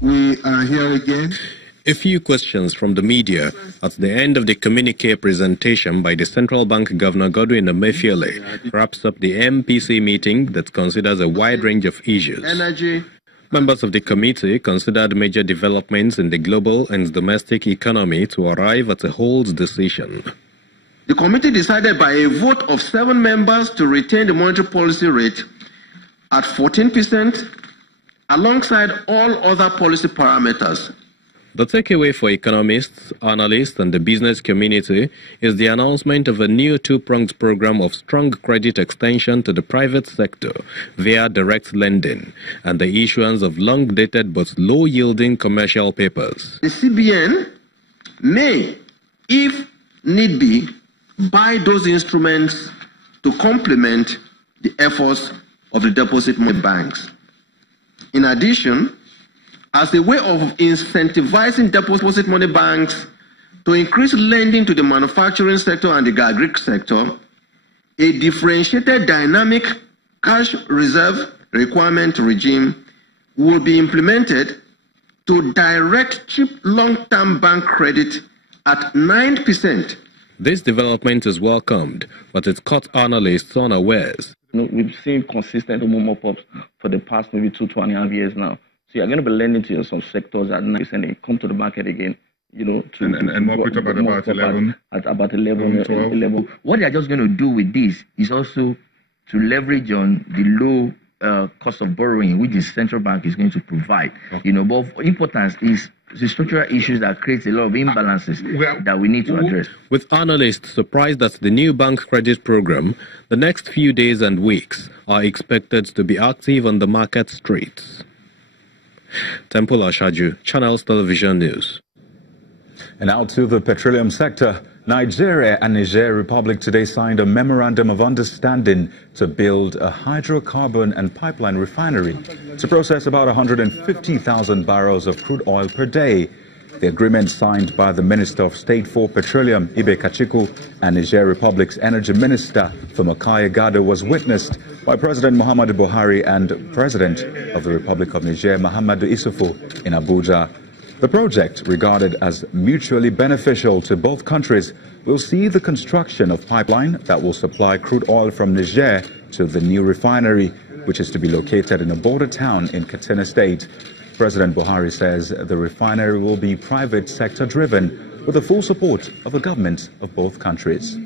We are here again. A few questions from the media at the end of the communique presentation by the Central Bank Governor Godwin Emefiele wraps up the MPC meeting that considers a wide range of issues. Members of the committee considered major developments in the global and domestic economy to arrive at a hold decision. The committee decided by a vote of 7 members to retain the monetary policy rate at 14% alongside all other policy parameters. The takeaway for economists, analysts, and the business community is the announcement of a new two-pronged program of strong credit extension to the private sector via direct lending and the issuance of long-dated but low-yielding commercial papers. The CBN may, if need be, buy those instruments to complement the efforts of the deposit money banks. In addition, as a way of incentivizing deposit money banks to increase lending to the manufacturing sector and the agri sector, a differentiated dynamic cash reserve requirement regime will be implemented to direct cheap long-term bank credit at 9%. This development is welcomed, but it caught analysts unawares. We've seen consistent mop-ups for the past maybe 2.5 years now. So you're going to be lending to some sectors at 9%, and come to the market again, and more at about 11. At about 11. What they're just going to do with this is also to leverage on the low cost of borrowing, which the central bank is going to provide. Okay. But importance is the structural issues that creates a lot of imbalances that we need to address. With analysts surprised at the new bank credit program, the next few days and weeks are expected to be active on the market streets. Temple Ashaju, Channels Television News. And now to the petroleum sector. Nigeria and Niger Republic today signed a memorandum of understanding to build a hydrocarbon and pipeline refinery to process about 150,000 barrels of crude oil per day. The agreement signed by the Minister of State for Petroleum, Ibe Kachiku, and Niger Republic's Energy Minister, Fumakaye Gado, was witnessed by President Muhammadu Buhari and President of the Republic of Niger, Mahamadou Issoufou, in Abuja. The project, regarded as mutually beneficial to both countries, will see the construction of pipeline that will supply crude oil from Niger to the new refinery, which is to be located in a border town in Katsina State. President Buhari says the refinery will be private sector driven with the full support of the governments of both countries.